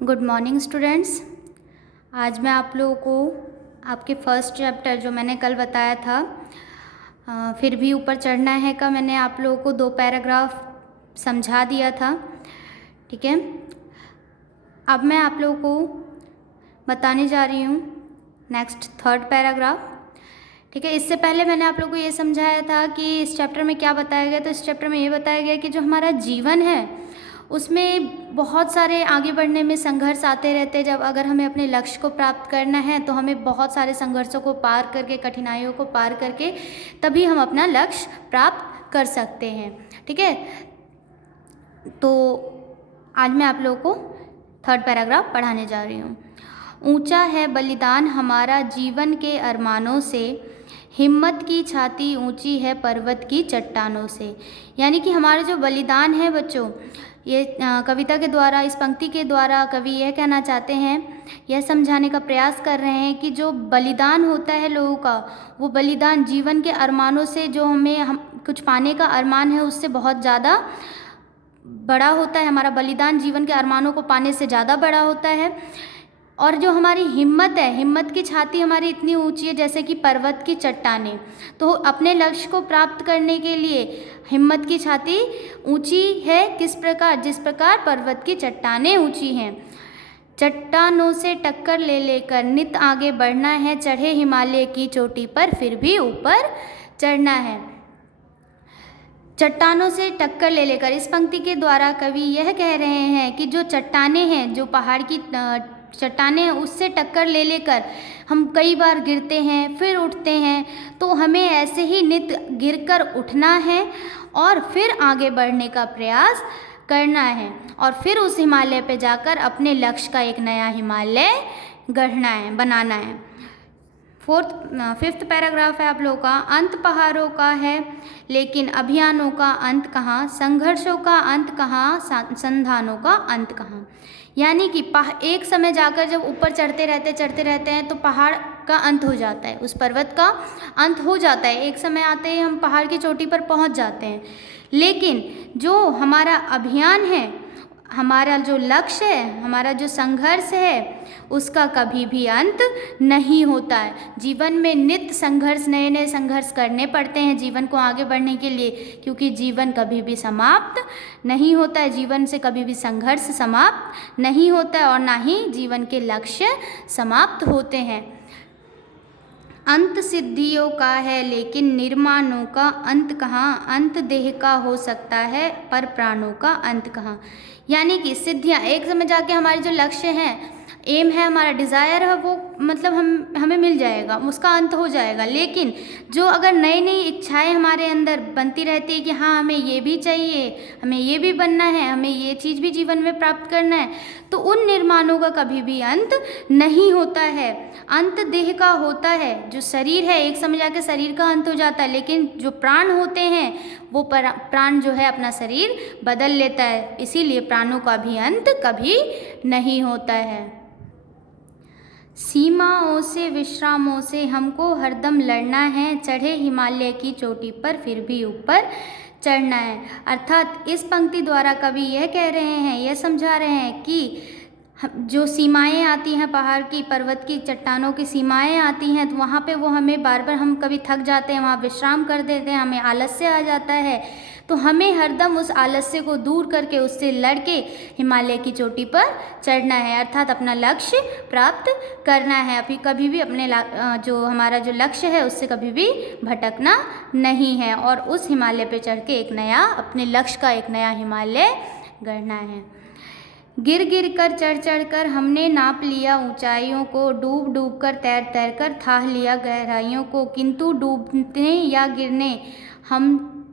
Good morning students. आज मैं आप लोगों को आपके फर्स्ट चैप्टर जो मैंने कल बताया था फिर भी ऊपर चढ़ना है का मैंने आप लोगों को 2 पैराग्राफ समझा दिया था। ठीक है, अब मैं आप लोगों को बताने जा रही हूँ नेक्स्ट 3rd पैराग्राफ। ठीक है, इससे पहले मैंने आप लोगों को ये समझाया था कि इस चैप्टर में क्या बताया गया। तो इस चैप्टर में ये बताया गया कि जो हमारा जीवन है उसमें बहुत सारे आगे बढ़ने में संघर्ष आते रहते हैं। जब अगर हमें अपने लक्ष्य को प्राप्त करना है तो हमें बहुत सारे संघर्षों को पार करके, कठिनाइयों को पार करके तभी हम अपना लक्ष्य प्राप्त कर सकते हैं। ठीक है, तो आज मैं आप लोगों को 3rd पैराग्राफ पढ़ाने जा रही हूँ। ऊंचा है बलिदान हमारा जीवन के अरमानों से, हिम्मत की छाती ऊंची है पर्वत की चट्टानों से। यानी कि हमारा जो बलिदान है बच्चों, ये कविता के द्वारा, इस पंक्ति के द्वारा कवि यह कहना चाहते हैं, यह समझाने का प्रयास कर रहे हैं कि जो बलिदान होता है लोगों का, वो बलिदान जीवन के अरमानों से, जो हम कुछ पाने का अरमान है उससे बहुत ज़्यादा बड़ा होता है। हमारा बलिदान जीवन के अरमानों को पाने से ज़्यादा बड़ा होता है। और जो हमारी हिम्मत है, हिम्मत की छाती हमारी इतनी ऊंची है जैसे कि पर्वत की चट्टानें। तो अपने लक्ष्य को प्राप्त करने के लिए हिम्मत की छाती ऊंची है किस प्रकार, जिस प्रकार पर्वत की चट्टानें ऊंची हैं। चट्टानों से टक्कर ले लेकर नित आगे बढ़ना है, चढ़े हिमालय की चोटी पर फिर भी ऊपर चढ़ना है। चट्टानों से टक्कर ले लेकर, इस पंक्ति के द्वारा कवि यह कह रहे हैं कि जो चट्टानें हैं, जो पहाड़ की चट्टानें, उससे टक्कर ले लेकर हम कई बार गिरते हैं फिर उठते हैं। तो हमें ऐसे ही नित गिरकर उठना है और फिर आगे बढ़ने का प्रयास करना है और फिर उस हिमालय पे जाकर अपने लक्ष्य का एक नया हिमालय गढ़ना है, बनाना है। 5th पैराग्राफ है आप लोगों का। अंत पहाड़ों का है लेकिन अभियानों का अंत कहाँ, संघर्षों का अंत कहाँ, संधानों का अंत कहाँ। यानी कि एक समय जाकर जब ऊपर चढ़ते रहते हैं तो पहाड़ का अंत हो जाता है, उस पर्वत का अंत हो जाता है। एक समय आते ही हम पहाड़ की चोटी पर पहुंच जाते हैं, लेकिन जो हमारा अभियान है, हमारा जो लक्ष्य है, हमारा जो संघर्ष है, उसका कभी भी अंत नहीं होता है। जीवन में नित्य संघर्ष, नए नए संघर्ष करने पड़ते हैं जीवन को आगे बढ़ने के लिए, क्योंकि जीवन कभी भी समाप्त नहीं होता है। जीवन से कभी भी संघर्ष समाप्त नहीं होता है और ना ही जीवन के लक्ष्य समाप्त होते हैं। अंत सिद्धियों का है लेकिन निर्माणों का अंत कहाँ, अंत देह का हो सकता है पर प्राणों का अंत कहाँ। यानी कि सिद्धियाँ एक समय जाके हमारे जो लक्ष्य हैं, एम है, हमारा डिज़ायर है, वो मतलब हमें मिल जाएगा, उसका अंत हो जाएगा। लेकिन जो अगर नई नई इच्छाएं हमारे अंदर बनती रहती है कि हाँ हमें ये भी चाहिए, हमें ये भी बनना है, हमें ये चीज़ भी जीवन में प्राप्त करना है, तो उन निर्माणों का कभी भी अंत नहीं होता है। अंत देह का होता है, जो शरीर है एक समय जाके शरीर का अंत हो जाता है, लेकिन जो प्राण होते हैं वो प्राण जो है अपना शरीर बदल लेता है, इसीलिए प्राणों का भी अंत कभी नहीं होता है। सीमाओं से विश्रामों से हमको हरदम लड़ना है, चढ़े हिमालय की चोटी पर फिर भी ऊपर चढ़ना है। अर्थात इस पंक्ति द्वारा कवि यह कह रहे हैं, यह समझा रहे हैं कि जो सीमाएं आती हैं, पहाड़ की, पर्वत की, चट्टानों की सीमाएं आती हैं, तो वहाँ पे वो हमें बार बार, हम कभी थक जाते हैं, वहाँ विश्राम कर देते हैं, हमें आलस्य आ जाता है। तो हमें हरदम उस आलस्य को दूर करके, उससे लड़के हिमालय की चोटी पर चढ़ना है, अर्थात अपना लक्ष्य प्राप्त करना है। अभी कभी भी अपने जो हमारा जो लक्ष्य है उससे कभी भी भटकना नहीं है और उस हिमालय पे चढ़ के एक नया, अपने लक्ष्य का एक नया हिमालय गढ़ना है। गिर गिर कर, चढ़ चढ़ कर हमने नाप लिया ऊंचाइयों को, डूब डूब कर, तैर तैर कर थाह लिया गहराइयों को, किंतु डूबने या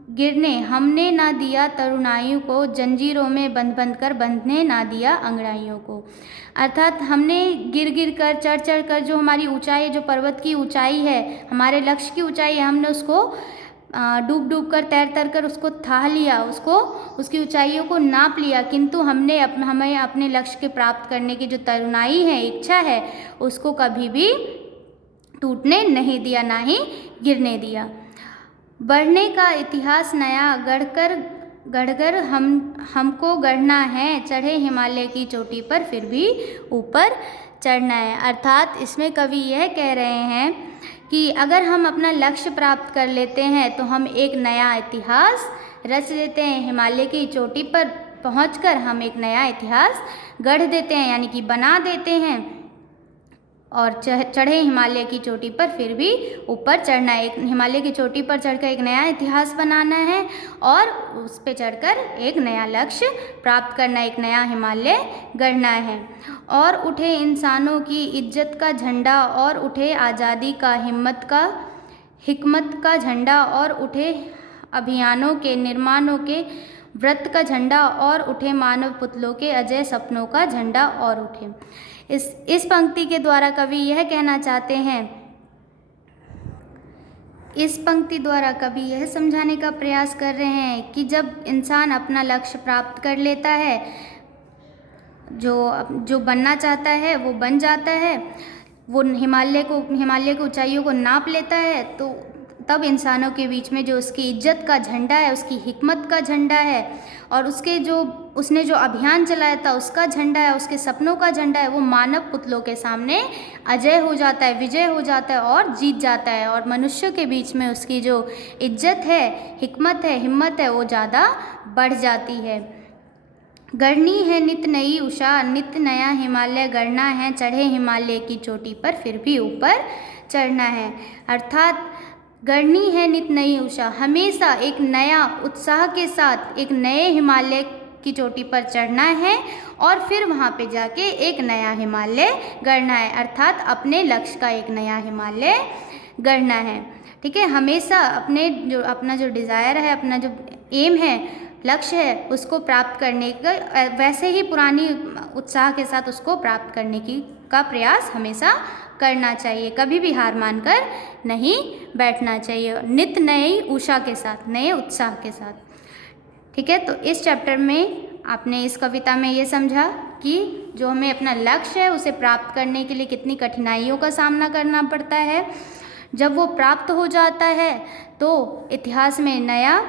गिरने हमने ना दिया तरुणाइयों को, जंजीरों में बंध बंध कर बंधने ना दिया अंगड़ाइयों को। अर्थात हमने गिर गिर कर, चढ़ चढ़ कर, जो हमारी ऊंचाई, जो पर्वत की ऊंचाई है, हमारे लक्ष्य की ऊंचाई है, हमने उसको डूब डूब कर, तैर तैर कर उसको थाह लिया, उसको, उसकी ऊंचाइयों को नाप लिया, किंतु हमें अपने लक्ष्य के प्राप्त करने की जो तरुणाई है, इच्छा है, उसको कभी भी टूटने नहीं दिया, ना ही गिरने दिया। बढ़ने का इतिहास नया गढ़कर गढ़कर हमको गढ़ना है, चढ़े हिमालय की चोटी पर फिर भी ऊपर चढ़ना है। अर्थात इसमें कवि यह कह रहे हैं कि अगर हम अपना लक्ष्य प्राप्त कर लेते हैं तो हम एक नया इतिहास रच लेते हैं। हिमालय की चोटी पर पहुंचकर हम एक नया इतिहास गढ़ देते हैं, यानी कि बना देते हैं। और चढ़े हिमालय की चोटी पर फिर भी ऊपर चढ़ना है। एक हिमालय की चोटी पर चढ़कर एक नया इतिहास बनाना है और उस पे चढ़कर एक नया लक्ष्य प्राप्त करना, एक नया हिमालय गढ़ना है। और उठे इंसानों की इज्जत का झंडा, और उठे आज़ादी का हिकमत का झंडा, और उठे अभियानों के निर्माणों के व्रत का झंडा, और उठे मानव पुतलों के अजय सपनों का झंडा और उठे। इस पंक्ति के द्वारा कवि यह कहना चाहते हैं, इस पंक्ति द्वारा कवि यह समझाने का प्रयास कर रहे हैं कि जब इंसान अपना लक्ष्य प्राप्त कर लेता है, जो बनना चाहता है वो बन जाता है, वो हिमालय की ऊंचाइयों को नाप लेता है, तो तब इंसानों के बीच में जो उसकी इज्जत का झंडा है, उसकी हिकमत का झंडा है, और उसने जो अभियान चलाया था उसका झंडा है, उसके सपनों का झंडा है, वो मानव पुतलों के सामने अजय हो जाता है, विजय हो जाता है और जीत जाता है। और मनुष्य के बीच में उसकी जो इज्जत है, हिकमत है, हिम्मत है, वो ज़्यादा बढ़ जाती है। गढ़नी है नित नई उषा, नित नया हिमालय गढ़ना है, चढ़े हिमालय की चोटी पर फिर भी ऊपर चढ़ना है। अर्थात गढ़नी है नित नई उषा, हमेशा एक नया उत्साह के साथ एक नए हिमालय की चोटी पर चढ़ना है और फिर वहाँ पे जाके एक नया हिमालय गढ़ना है। अर्थात अपने लक्ष्य का एक नया हिमालय गढ़ना है। ठीक है, हमेशा अपना जो डिज़ायर है, अपना जो एम है, लक्ष्य है, उसको प्राप्त करने का वैसे ही पुरानी उत्साह के साथ उसको प्राप्त करने का प्रयास हमेशा करना चाहिए। कभी भी हार मानकर नहीं बैठना चाहिए, नित नई उषा के साथ, नए उत्साह के साथ। ठीक है, तो इस चैप्टर में आपने इस कविता में ये समझा कि जो हमें अपना लक्ष्य है उसे प्राप्त करने के लिए कितनी कठिनाइयों का सामना करना पड़ता है। जब वो प्राप्त हो जाता है तो इतिहास में नया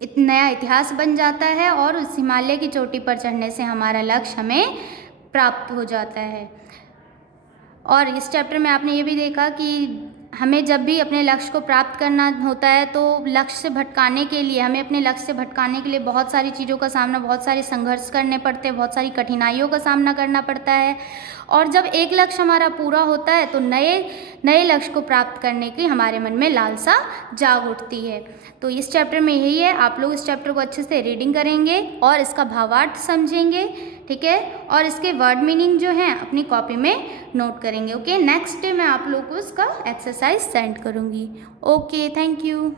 इतिहास बन जाता है और उस हिमालय की चोटी पर चढ़ने से हमारा लक्ष्य हमें प्राप्त हो जाता है। और इस चैप्टर में आपने ये भी देखा कि हमें जब भी अपने लक्ष्य को प्राप्त करना होता है तो लक्ष्य से भटकाने के लिए, हमें अपने लक्ष्य से भटकाने के लिए बहुत सारी चीज़ों का सामना, बहुत सारे संघर्ष करने पड़ते हैं, बहुत सारी कठिनाइयों का सामना करना पड़ता है। और जब एक लक्ष्य हमारा पूरा होता है तो नए लक्ष्य को प्राप्त करने की हमारे मन में लालसा जाग उठती है। तो इस चैप्टर में यही है, आप लोग इस चैप्टर को अच्छे से रीडिंग करेंगे और इसका भावार्थ समझेंगे। ठीक है, और इसके वर्ड मीनिंग जो हैं अपनी कॉपी में नोट करेंगे। ओके, नेक्स्ट डे मैं आप लोग को इसका एक्सरसाइज सेंड करूँगी। Okay, thank you.